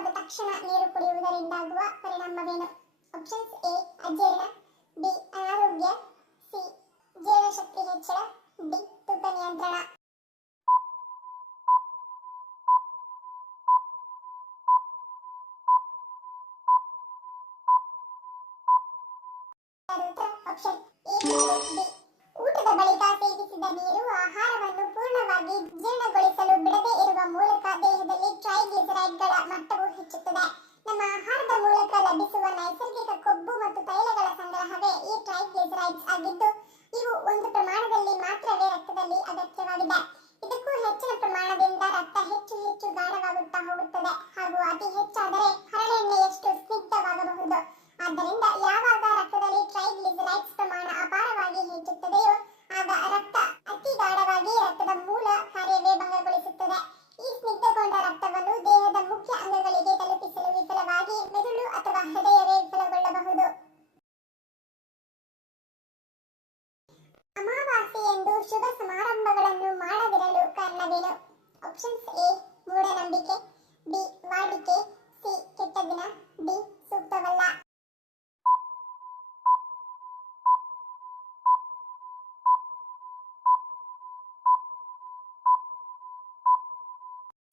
ಆದ ತಕ್ಷಣ ನೀರು ಕುಡಿಯುವುದರಿಂದಾಗುವ ಪರಿಣಾಮವೇನು? ಆಪ್ಷನ್ಸ್ ಎ ಅಜೀರ್ಣ, ಬಿ ಅನಾರೋಗ್ಯ, ಸಿ ಜೀರ್ಣಶಕ್ತಿ ಹೆಚ್ಚಳ, ಡಿ ತೂಕ ನಿಯಂತ್ರಣ. Option A D. ಊಟದ ಬಳಿಕ ಸೇವಿಸಿದ ನೀರು ಆಹಾರವನ್ನು ಪೂರ್ಣವಾಗಿ ಜೀರ್ಣಗೊಳಿಸಲು ಬಿಡದೇ ಇರುವ ಮೂಲಕ ದೇಹದಲ್ಲಿ ಟ್ರೈಗ್ಲಿಸರೈಡ್ಗಳ ಮಟ್ಟವು ಹೆಚ್ಚುತ್ತದೆ. ನಮ್ಮ ಆಹಾರದ ಮೂಲಕ ಲಭಿಸುವ ನೈಸರ್ಗಿಕ ಕೊಬ್ಬು ಮತ್ತು ತೈಲಗಳ ಸಂಗ್ರಹವೇ ಈ ಟ್ರೈಗ್ಲಿಸರೈಡ್ಸ್ ಆಗಿದ್ದು, ಇವು ಒಂದು ಪ್ರಮಾಣದಲ್ಲಿ ಮಾತ್ರವೇ ರಕ್ತದಲ್ಲಿ ಅಗತ್ಯವಾಗಿದೆ. ಇದಕ್ಕೂ ಹೆಚ್ಚಿನ ಪ್ರಮಾಣದಿಂದ ರಕ್ತ ಹೆಚ್ಚು ಹೆಚ್ಚು ಗಾಢವಾಗುತ್ತಾ ಹೋಗುತ್ತದೆ ಹಾಗೂ ಅತಿ ಹೆಚ್ಚಾದರೆ ಹರಳೆಣ್ಣೆಯಷ್ಟು ಸ್ನಿಗ್ಧವಾಗಬಹುದು. ಆದ್ದರಿಂದ ಯಾವಾಗ ರಕ್ತದಲ್ಲಿ ಟ್ರೈಗ್ಲಿಸರೈಡ್ಸ್ ಪ್ರಮಾಣ ಅಪಾರವಾಗಿ ಹೆಚ್ಚುತ್ತದೆಯೋ ಆಗ ರಕ್ತ ಅತಿ ಗಾಢವಾಗಿ ರಕ್ತದ ಮೂಲ ಕಾರ್ಯವೇ ಭಂಗಗೊಳಿಸುತ್ತದೆ. ಈ ಸ್ನಿಗ್ಧಗೊಂಡ ರಕ್ತವನ್ನು ದೇಹದ ಮುಖ್ಯ ಅಂಗಗಳಿಗೆ ತಲುಪಿಸಲು ವಿಫಲವಾಗಿ ಮೆದುಳು ಅಥವಾ ಹೃದಯವೇ ವಿಫಲಗೊಳ್ಳಬಹುದು. ಅಮಾವಾಸ್ಯೆಯಂದು ಶುಭ ಸಮಾರಂಭಗಳನ್ನು ಮಾಡದಿರಲು ಕಾರಣವೇನು? ಆಪ್ಷನ್ಸ್ ಎ ಮೂಢನಂಬಿಕೆ, ಬಿ ವಾಡಿಕೆ, ಸಿ ಕೆಟ್ಟ ದಿನ, ಡಿ ಸೂಕ್ತವಲ್ಲ.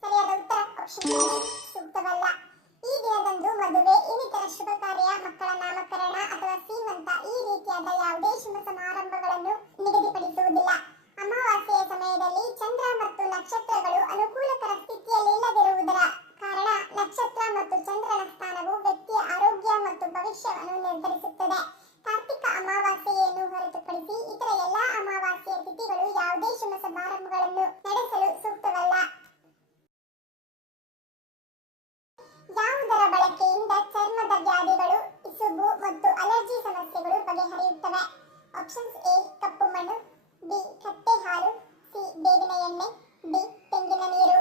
ಸರಿಯಾದ ಉತ್ತರ ಆಪ್ಷನ್ ಬಿ ಸೂಕ್ತವಲ್ಲ. ಈ ದಿನದಂದು ಮದುವೆ, ಇನ್ನಿತರ ಶುಭ ಕಾರ್ಯ, ಮಕ್ಕಳ ನಾಮಕರಣ ಅಥವಾ ಸೀಮಂತ ಈ ರೀತಿಯಾದ ಯಾವುದೇ ಶುಭ ಸಮಾರಂಭಗಳನ್ನು ನಿಗದಿಪಡಿಸುವುದಿಲ್ಲ. ಅಮಾವಾಸ್ಯೆಯ ಸಮಯದಲ್ಲಿ ಚಂದ್ರ ಮತ್ತು ನಕ್ಷತ್ರಗಳು ಅನುಕೂಲಕರ ಸ್ಥಿತಿಯಲ್ಲಿಲ್ಲದಿರುವುದರ ಕಾರಣ ನಕ್ಷತ್ರ ಮತ್ತು ಚಂದ್ರನ ಸ್ಥಾನವು ವ್ಯಕ್ತಿಯ ಆರೋಗ್ಯ ಮತ್ತು ಭವಿಷ್ಯವನ್ನು ನಿರ್ಧರಿಸುತ್ತದೆ. ಕಾರ್ತಿಕ ಅಮಾವಾಸ್ಯೆಯನ್ನು ಹೊರತುಪಡಿಸಿ ಇತರ ಎಲ್ಲಾ ಅಮಾವಾಸ್ಯೆಯ ತಿಥಿಗಳು ಯಾವುದೇ ಶುಭ ಸಮಾರಂಭಗಳನ್ನು ನಡೆಸಲು ಸೂಕ್ತವಲ್ಲ. ಯಾವುದರ ಬಳಕೆಯಿಂದ ಚರ್ಮದ ವ್ಯಾಧಿಗಳು, ಇಸುಬು ಮತ್ತು ಅಲರ್ಜಿ ಸಮಸ್ಯೆಗಳು ಬಗೆಹರಿಯುತ್ತವೆ? ಆಪ್ಷನ್ಸ್ ಎ ಕಪ್ಪು ಮಣ್ಣು, ಬಿ ಕತ್ತೆ ಹಾಲು, ಸಿ ಬೇವಿನ ಎಣ್ಣೆ, ಡಿ ತೆಂಗಿನ ನೀರು.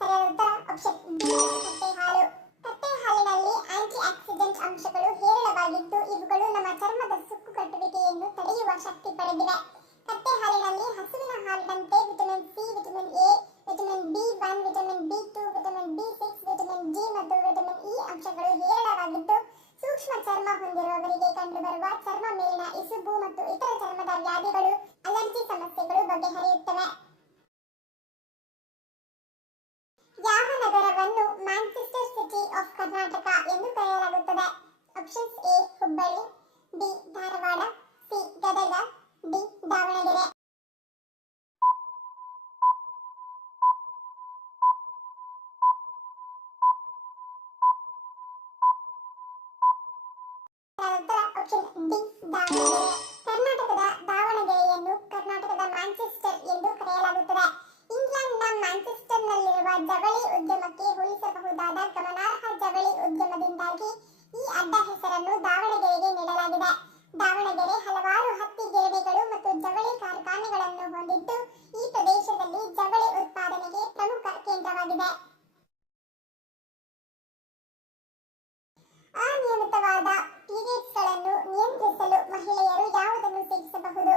ಸರಿಯಾದ ಉತ್ತರ ಆಪ್ಷನ್ ಬಿ ಕತ್ತೆ ಹಾಲು. ಕತ್ತೆ ಹಾಲಿನಲ್ಲಿ ಆಂಟಿ ಆಕ್ಸಿಡೆಂಟ್ ಅಂಶಗಳು ಹೇರಳವಾಗಿದ್ದು, ಇವುಗಳು ನಮ್ಮ ಚರ್ಮದ ಸುಕ್ಕು ಕಟ್ಟುವಿಕೆಯನ್ನು ತಡೆಯುವ ಶಕ್ತಿ ಪಡೆದಿವೆ. ಕತ್ತೆ ಹಾಲಿನಲ್ಲಿ ಹಸುವಿನ ಹಾಲಿನಂತೆ vitamin C, vitamin A, vitamin B one, vitamin B two, vitamin ಬಿ6, ವಿಟಮಿನ್ ಜಿ ಮತ್ತು ವಿಟಮಿನ್ ಇ ಅಂಶಗಳು ಹೇರಳವಾಗಿದ್ದು, ಸೂಕ್ಷ್ಮ ಚರ್ಮ ಹೊಂದಿರುವವರಿಗೆ ಕಂಡುಬರುವ ಚರ್ಮ ಮೇಲಿನ ಇಸುಬು ಮತ್ತು ಇತರ ಚರ್ಮದ ವ್ಯಾಧಿಗಳು, ಅಲರ್ಜಿ ಸಮಸ್ಯೆಗಳು ಬಗೆಹರಿಯುತ್ತವೆ. ಯಾವ ನಗರವನ್ನು ಮ್ಯಾಂಚೆಸ್ಟರ್ ಸಿಟಿ ಆಫ್ ಕರ್ನಾಟಕ ಎಂದು ಕರೆಯಲಾಗುತ್ತದೆ? Options A Hubballi, B Dharwad, C Gadag, D Davanagere. Option D Davanagere. ಕರ್ನಾಟಕದ ದಾವಣಗೆರೆಯನ್ನು ಕರ್ನಾಟಕದ ಮ್ಯಾಂಚೆಸ್ಟರ್ ಎಂದು ಕರೆಯಲಾಗುತ್ತದೆ. ಇಂಗ್ಲೆಂಡ್ನ ಮ್ಯಾಂಚೆಸ್ಟರ್ನಲ್ಲಿರುವ ಜವಳಿ ಉದ್ಯಮಕ್ಕೆ ಹೋಲಿಸಬಹುದಾದ ಗಮನಾರ್ಹ ಜವಳಿ ಉದ್ಯಮದಿಂದಾಗಿ ಈ ಅಡ್ಡ ಹೆಸರನ್ನು ದಾವಣಗೆರೆಗೆ ನೀಡಲಾಗಿದೆ. ದಾವಣಗೆರೆ ಹಲವಾರು ಹತ್ತಿ ಗಿರಣಿಗಳು ಮತ್ತು ಜವಳಿ ಕಾರ್ಖಾನೆಗಳನ್ನು ಹೊಂದಿದ್ದು, ಈ ಪ್ರದೇಶದಲ್ಲಿ ಜವಳಿ ಉತ್ಪಾದನೆಗೆ ಪ್ರಮುಖ ಕೇಂದ್ರವಾಗಿದೆ. ಅನಿಯಮಿತವಾದ ಪೀರಿಯಡ್ಸ್ಗಳನ್ನು ನಿಯಂತ್ರಿಸಲು ಮಹಿಳೆಯರು ಯಾವುದನ್ನು ಸೇವಿಸಬಹುದು?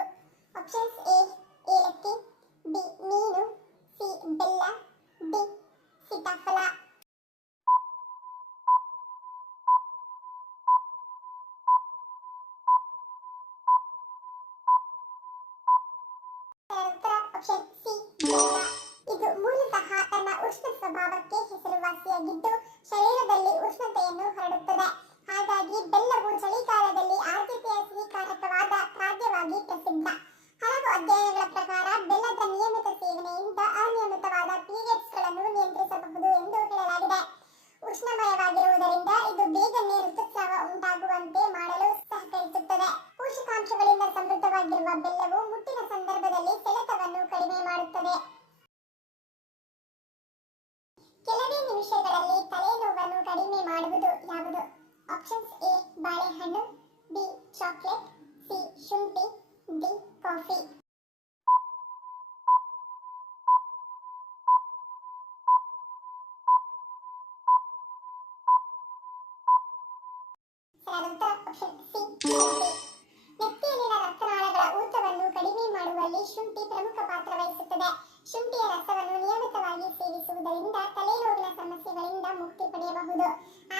ಆಪ್ಷನ್ಸ್ ಎ ಏಲಕ್ಕಿ, ಬಿ ಮೀನು, ಸಿ ಬೆಲ್ಲ, ಡಿ ಸೀತಾಫಲ. ಆಪ್ಷನ್ ಸಿ ಬೆಲ್ಲ. ಇದು ಮೂಲತಃ ತನ್ನ ಉಷ್ಣ ಸ್ವಭಾವಕ್ಕೆ ಹೆಸರುವಾಸಿಯಾಗಿದ್ದು, ಶರೀರದಲ್ಲಿ ಉಷ್ಣತೆಯನ್ನು ಹರಡುತ್ತದೆ. ಹಾಗಾಗಿ ಬೆಲ್ಲವು ಚಳಿಗಾಲದಲ್ಲಿ ಆದ್ಯತೆಯ ಸ್ವೀಕಾರಕವಾದ ಖಾದ್ಯವಾಗಿ ಪ್ರಸಿದ್ಧ. ಹಲವು ಅಧ್ಯಯನಗಳ ಪ್ರಕಾರ ಬೆಲ್ಲದ ನಿಯಮಿತ ಸೇವನೆಯಿಂದ ಅನಿಯಮಿತವಾದ ಪೀರಿಯಡ್ಸ್ಗಳನ್ನು ನಿಯಂತ್ರಿಸಬಹುದು ಎಂದು ಹೇಳಲಾಗಿದೆ. ಉಷ್ಣಮಯವಾಗಿರುವುದರಿಂದ ಇದು ಬೇಗನೆ ಋತುಸ್ರಾವ ಉಂಟಾಗುವಂತೆ ಮಾಡಲು ಸಹಕರಿಸುತ್ತದೆ. ಪೋಷಕಾಂಶಗಳಿಂದ ಸಮೃದ್ಧವಾಗಿರುವ ಬೆಲ್ಲವು ಮುಟ್ಟಿನ ಸಂದರ್ಭದಲ್ಲಿ ಸೆಳೆತವನ್ನು ಕಡಿಮೆ ಮಾಡುತ್ತದೆ. ಕೆಲವೇ ನಿಮಿಷಗಳಲ್ಲಿ ತಲೆನೋವನ್ನು ಕಡಿಮೆ ಮಾಡುವುದು ಯಾವುದು? ಆಪ್ಷನ್ಸ್ ಎ ಬಾಳೆಹಣ್ಣು, ಬಿ ಚಾಕ್ಲೇಟ್, ಸಿ ಶುಂಠಿ, ಡಿ ಕಾಫಿ. ಸರಿಯಾದ ಉತ್ತರ ಆಪ್ಷನ್ ಸಿ ಶುಂಠಿ. ನೆತ್ತಿಯಲ್ಲಿ ಶುಂಠಿಯ ರಸವನ್ನು ನಿಯಮಿತವಾಗಿ ಸೇವಿಸುವುದರಿಂದ ತಲೆನೋವಿನ ಸಮಸ್ಯೆಗಳಿಂದ ಮುಕ್ತಿ ಪಡೆಯಬಹುದು.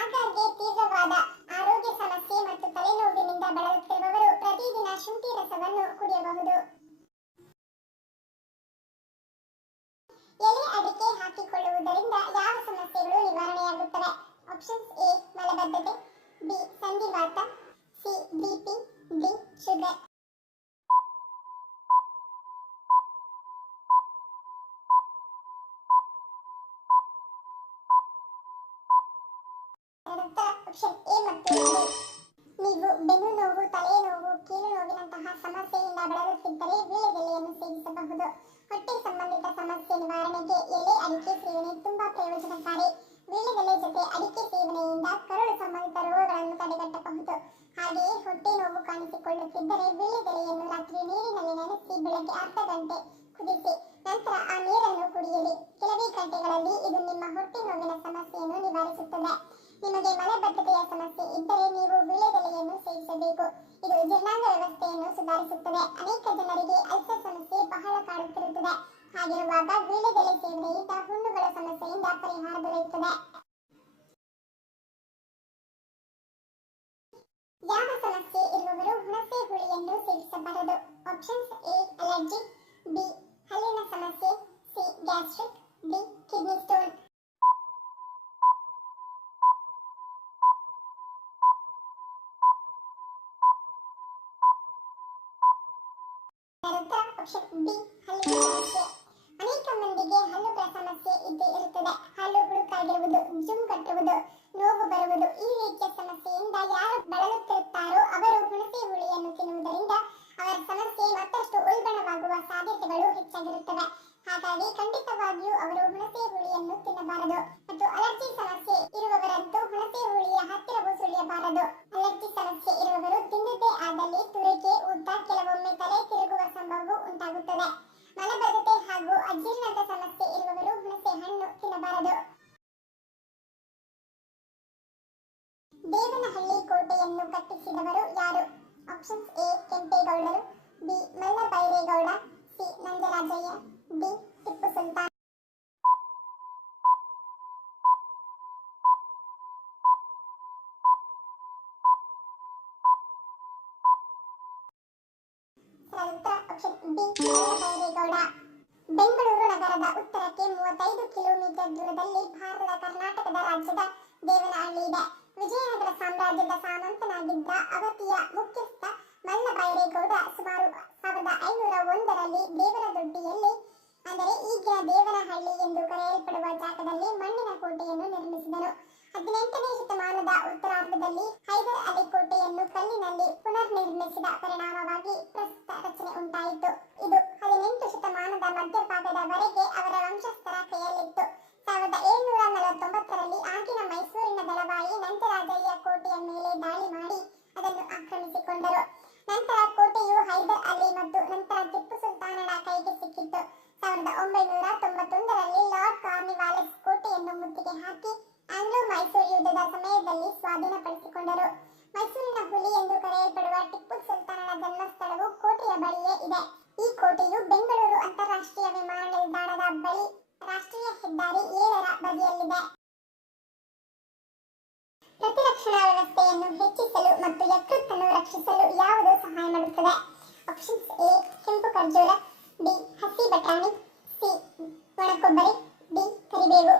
ಆಗಾಗ್ಗೆ ತೀವ್ರವಾದ ಆರೋಗ್ಯ ಸಮಸ್ಯೆ ಮತ್ತು ತಲೆನೋವಿನಿಂದ ಬಳಲುತ್ತಿರುವವರು ಪ್ರತಿದಿನ ಶುಂಠಿ ರಸವನ್ನು ಕುಡಿಯಬಹುದು. ಎಲೆ ಅಡಿಕೆ ಹಾಕಿಕೊಳ್ಳುವುದರಿಂದ ಯಾವ ಸಮಸ್ಯೆಗಳು ನಿವಾರಣೆಯಾಗುತ್ತವೆ? ಆಪ್ಷನ್ಸ್ ಎ ಮಲಬದ್ಧತೆ, ಬಿ ಸಂಧಿವಾತ, C BP, D sugar. Option A ಮತ್ತು ಬಿ. ನೀವು ಬೆನ್ನು ನೋವು, ತಲೆನೋವು, ಕೀಲು ನೋವಿನಂತಹ ಸಮಸ್ಯೆಯಿಂದ ಬಳಲುತ್ತಿದ್ದರೆ ವೀಳ್ಯದೆಲೆಯನ್ನು ಸೇವಿಸಬಹುದು. ಹೊಟ್ಟೆ ಸಂಬಂಧಿತ ಸಮಸ್ಯೆ ನಿವಾರಣೆಗೆ ಎಲೆ ಅಡಿಕೆ ಸೇವನೆ ತುಂಬಾ ಪ್ರಯೋಜನಕಾರಿ. ವೀಳ್ಯದೆಲೆ ಜೊತೆ ಅಡಿಕೆ ಸೇವನೆಯಿಂದ ಕರುಳು ಸಂಬಂಧಿತ ರೋಗಗಳನ್ನು ತಡೆಗಟ್ಟಬಹುದು. ಹಾಗೆಯೇ ಹೊಟ್ಟೆ ನೋವು ಕಾಣಿಸಿಕೊಳ್ಳುತ್ತಿದ್ದರೆ ವೀಳ್ಯದೆಲೆಯನ್ನು ರಾತ್ರಿ ನೀರಿನಲ್ಲಿ ನೆನೆಸಿ ಬೆಳಗ್ಗೆ ಅರ್ಧ ಗಂಟೆ ಕುದಿಸಿ ನಂತರ ಆ ನೀರನ್ನು ಕುಡಿಯಲಿ. ಕೆಲವೇ ಗಂಟೆಗಳಲ್ಲಿ ಇದು ನಿಮ್ಮ ಹೊಟ್ಟೆ ನೋವಿನ ಸಮಸ್ಯೆಯನ್ನು ನಿವಾರಿಸುತ್ತದೆ. ನಿಮಗೆ ಮಲಬದ್ಧತೆಯ ಸಮಸ್ಯೆ ಇದ್ದರೆ ನೀವು ವೀಳ್ಯದೆಲೆಯನ್ನು ಸೇವಿಸಬೇಕು. ಇದು ಜೀರ್ಣಾಂಗ ವ್ಯವಸ್ಥೆಯನ್ನು ಸುಧಾರಿಸುತ್ತದೆ. ಅನೇಕ ಜನರಿಗೆ ಅಲ್ಸರ್ ಸಮಸ್ಯೆ ಬಹಳ ಕಾಡುತ್ತಿರುತ್ತದೆ. ಹಾಗಿರುವಾಗ ವೀಳ್ಯದೆಲೆ ಸೇವನೆಯಿಂದ ಹುಣ್ಣುಗಳ ಸಮಸ್ಯೆಯಿಂದ ಪರಿಹಾರ ದೊರೆಯುತ್ತದೆ. ಯಾವ ಸಮಸ್ಯೆ ಇರುವವರು ಹುಣಸೆ ಹುಳಿಯನ್ನು ಸೇವಿಸಬಾರದು? ಆಪ್ಷನ್ಸ್ ಎ ಅಲರ್ಜಿ, ಬಿ ಹಲ್ಲಿನ ಸಮಸ್ಯೆ, C gastric, D kidney stone. Option B ಹಲ್ಲಿನ ಸಮಸ್ಯೆ. ಅನೇಕ ಮಂದಿಗೆ ಹಲ್ಲುಗಳ ಸಮಸ್ಯೆ ಇದ್ದೇ ಇರುತ್ತದೆ. ಹಲ್ಲು ಹುಳುಕಾಗಿರುವುದು, ಜುಮ್ ಕಟ್ಟುವುದು, ನೋವು ಬರುವುದು, ಈ ರೀತಿಯ ಸಮಸ್ಯೆಯಿಂದ ಯಾರು ಬಳಲುತ್ತಿರುತ್ತಾರೋ ಅವರು ಹುಣಸೆ ಹುಳಿಯನ್ನು ತಿನ್ನುವುದರಿಂದ ಅವರ ಸಮಸ್ಯೆ ಮತ್ತಷ್ಟು ಉಲ್ಬಣವಾಗುವ ಸಾಧ್ಯತೆಗಳು ಹೆಚ್ಚಾಗಿರುತ್ತವೆ. ಹಾಗಾಗಿ ಖಂಡಿತವಾಗಿಯೂ ಅವರು ಹುಣಸೆ ಹುಳಿಯನ್ನು ತಿನ್ನಬಾರದು. ಮತ್ತು ಅಲರ್ಜಿ ಸಮಸ್ಯೆ ಇರುವವರಂತೂ ಹುಣಸೆ ಹುಳಿಯ ಹತ್ತಿರವೂ ಸುಳಿಯಬಾರದು. ಅಲರ್ಜಿ ಸಮಸ್ಯೆ ಇರುವವರು ತಿನ್ನದೇ ಆದಲ್ಲಿ ತುರಿಕೆ, ಊತ, ಕೆಲವೊಮ್ಮೆ ತಲೆ ತಿರುಗುವ ಸಂಭವವು ಉಂಟಾಗುತ್ತದೆ. ಮಲಬದ್ಧತೆ ಹಾಗೂ ಅಜೀರ್ಣದ ಸಮಸ್ಯೆ ಇರುವವರು ಹುಣಸೆ ಹಣ್ಣು ತಿನ್ನಬಾರದು. ದೇವನಹಳ್ಳಿ ಕೋಟೆಯನ್ನು ಕಟ್ಟಿಸಿದವರು ಯಾರು? ಆಪ್ಷನ್ಸ್ ಎ ಕೆಂಪೇಗೌಡರು, B Mallabairegowda, C Nanjarajaiah, D Tipu Sultan. Option B Mallabairegowda. Bengaluru ನಗರದ ಉತ್ತರಕ್ಕೆ 35 ಕಿಲೋಮೀಟರ್ ದೂರದಲ್ಲಿ ಭಾರತದ ಕರ್ನಾಟಕದ ರಾಜ್ಯದ ದೇವನಹಳ್ಳಿ ಇದೆ. ವಿಜಯನಗರ ಸಾಮ್ರಾಜ್ಯದ ಸಾಮಂತನಾಗಿದ್ದ ಅವತಿಯ ಮುಖ್ಯಸ್ಥ ಮಲ್ಲಬೈರೇಗೌಡ ಸುಮಾರು 1501ರಲ್ಲಿ ದೇವರದೊಡ್ಡಿಯಲ್ಲಿ, ಅಂದರೆ ಈಗಿನ ದೇವನಹಳ್ಳಿ ಎಂದು ಕರೆಯಲ್ಪಡುವ ಜಾಗದಲ್ಲಿ ಮಣ್ಣಿನ ಕೋಟೆಯನ್ನು ನಿರ್ಮಿಸಿದನು. 18ನೇ ಶತಮಾನದ ಉತ್ತರಾರ್ಧದಲ್ಲಿ ಹೈದರ್ ಅಲಿ ಕೋಟೆಯನ್ನು ಕಲ್ಲಿನಲ್ಲಿ ಪುನರ್ ನಿರ್ಮಿಸಿದ ಪರಿಣಾಮವಾಗಿ ಪ್ರಸ್ತುತ ರಚನೆ ಉಂಟಾಯಿತು. ಇದು 18 ಶತಮಾನದ ಮಧ್ಯಭಾಗದವರೆಗೆ ಅವರ ವಂಶಸ್ಥರ ಕೈಯಲ್ಲಿತ್ತು. 1749ರಲ್ಲಿ ಆಗಿನ ಮೈಸೂರಿನ ದಳವಾಯಿ ನಂಜರಾಜಯ್ಯ ಕೋಟೆಯ ಮೇಲೆ ದಾಳಿ ಮಾಡಿ ಅದನ್ನು ಆಕ್ರಮಿಸಿಕೊಂಡರು. ನಂತರ ಕೋಟೆಯು ಹೈದರ್ ಅಲಿ ಮತ್ತು ನಂತರ ಟಿಪ್ಪು ಸುಲ್ತಾನನ ಕೈಗೆ ಸಿಕ್ಕಿತ್ತು. 1991ರಲ್ಲಿ ಲಾರ್ಡ್ ಕಾರ್ನ್ವಾಲಿಸ್ ಕೋಟೆಯನ್ನು ಮುತ್ತಿಗೆ ಹಾಕಿ ಆಂಗ್ಲೋ ಮೈಸೂರು ಯುದ್ಧದ ಸಮಯದಲ್ಲಿ ಸ್ವಾಧೀನಪಡಿಸಿಕೊಂಡರು. ಮೈಸೂರಿನ ಹುಲಿ ಎಂದು ಕರೆಯಲ್ಪಡುವ ಟಿಪ್ಪು ಸುಲ್ತಾನನ ಜನ್ಮಸ್ಥಳವು ಕೋಟೆಯ ಬಳಿಯೇ ಇದೆ. ಈ ಕೋಟೆಯು ಬೆಂಗಳೂರು ಅಂತಾರಾಷ್ಟ್ರೀಯ ವಿಮಾನ ನಿಲ್ದಾಣದ ಬಳಿ ರಾಷ್ಟ್ರೀಯ ಹೆದ್ದಾರಿ 7ರ ಬದಿಯಲ್ಲಿದೆ. ಪ್ರತಿರಕ್ಷಣಾ ವ್ಯವಸ್ಥೆಯನ್ನು ಹೆಚ್ಚಿಸಲು ಮತ್ತು ಯಕೃತ್ತನ್ನು ರಕ್ಷಿಸಲು ಯಾವುದು ಸಹಾಯ ಮಾಡುತ್ತದೆ? ಆಪ್ಷನ್ಸ್ ಎ ಕೆಂಪು ಖರ್ಜೂರ, ಬಿ ಹಸಿ ಬಟಾಣಿ, ಸಿ ಒಣಕೊಬ್ಬರಿ, ಡಿ ಕರಿಬೇವು.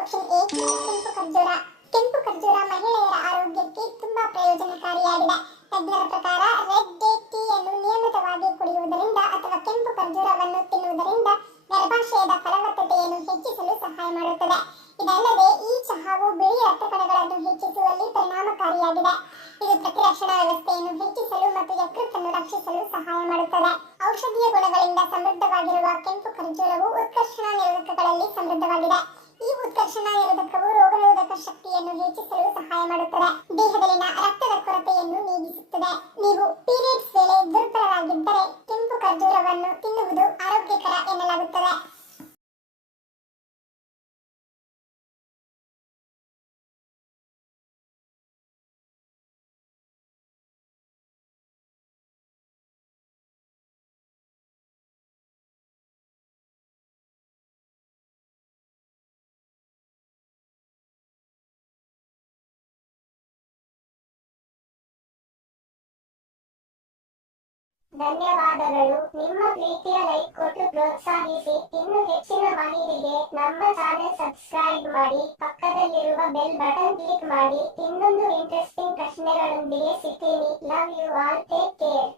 ಆಪ್ಷನ್ ಎ ಕೆಂಪು ಖರ್ಜೂರ. ಕೆಂಪು ಖರ್ಜೂರ ಮಹಿಳೆಯರ ಆರೋಗ್ಯಕ್ಕೆ ತುಂಬಾ ಪ್ರಯೋಜನಕಾರಿಯಾಗಿದೆ. ತಜ್ಞರ ಪ್ರಕಾರ ರೆಡ್ ಡೇಟ್ ಟೀಯನ್ನು ನಿಯಮಿತವಾಗಿ ಕುಡಿಯುವುದರಿಂದ ಅಥವಾ ಕೆಂಪು ಖರ್ಜೂರವನ್ನು ತಿನ್ನುವುದರಿಂದ ಗರ್ಭಾಶಯದ ಫಲವತ್ತತೆಯನ್ನು ಹೆಚ್ಚಿಸಲು ಸಹಾಯ ಮಾಡುತ್ತದೆ. ಇದಲ್ಲದೆ ಈ ಚಹಾವು ಬಿಳಿ ರಕ್ತಕಣಗಳನ್ನು ಹೆಚ್ಚಿಸುವಲ್ಲಿ ಪರಿಣಾಮಕಾರಿಯಾಗಿದೆ. ಇದು ಪ್ರತಿರಕ್ಷಣಾ ವ್ಯವಸ್ಥೆಯನ್ನು ಹೆಚ್ಚಿಸಲು ಮತ್ತು ಯಕೃತ್ತನ್ನು ರಕ್ಷಿಸಲು ಸಹಾಯ ಮಾಡುತ್ತದೆ. ಔಷಧೀಯ ಗುಣಗಳಿಂದ ಸಮೃದ್ಧವಾಗಿರುವ ಕೆಂಪು ಖರ್ಜೂರವು ಉತ್ಕರ್ಷಣ ನಿರೋಧಕಗಳಲ್ಲಿ ಸಮೃದ್ಧವಾಗಿದೆ. ಈ ಉತ್ಕರ್ಷಣ ನಿರೋಧಕವು ರೋಗನಿರೋಧಕ ಶಕ್ತಿಯನ್ನು ಹೆಚ್ಚಿಸಲು ಸಹಾಯ ಮಾಡುತ್ತದೆ. ದೇಹದಲ್ಲಿನ ರಕ್ತದ ಕೊರತೆಯನ್ನು ನೀಗಿಸುತ್ತದೆ. ನೀವು ಪೀರಿಯಡ್ಸ್ ವೇಳೆ ದುರ್ಬಲರಾಗಿದ್ದರೆ ಕೆಂಪು ಖರ್ಜೂರವನ್ನು ತಿನ್ನುವುದು ಆರೋಗ್ಯಕರ ಎನ್ನಲಾಗುತ್ತದೆ. ಧನ್ಯವಾದಗಳು. ನಿಮ್ಮ ಪ್ರೀತಿಯ ಲೈಕ್ ಕೊಟ್ಟು ಪ್ರೋತ್ಸಾಹಿಸಿ. ಇನ್ನು ಹೆಚ್ಚಿನ ಮಾಹಿತಿಗೆ ನಮ್ಮ ಚಾನೆಲ್ ಸಬ್ಸ್ಕ್ರೈಬ್ ಮಾಡಿ, ಪಕ್ಕದಲ್ಲಿರುವ ಬೆಲ್ ಬಟನ್ ಕ್ಲಿಕ್ ಮಾಡಿ. ಇನ್ನೊಂದು ಇಂಟ್ರೆಸ್ಟಿಂಗ್ ಪ್ರಶ್ನೆಗಳೊಂದಿಗೆ ಸಿಗ್ತೀನಿ. Love you all, take care.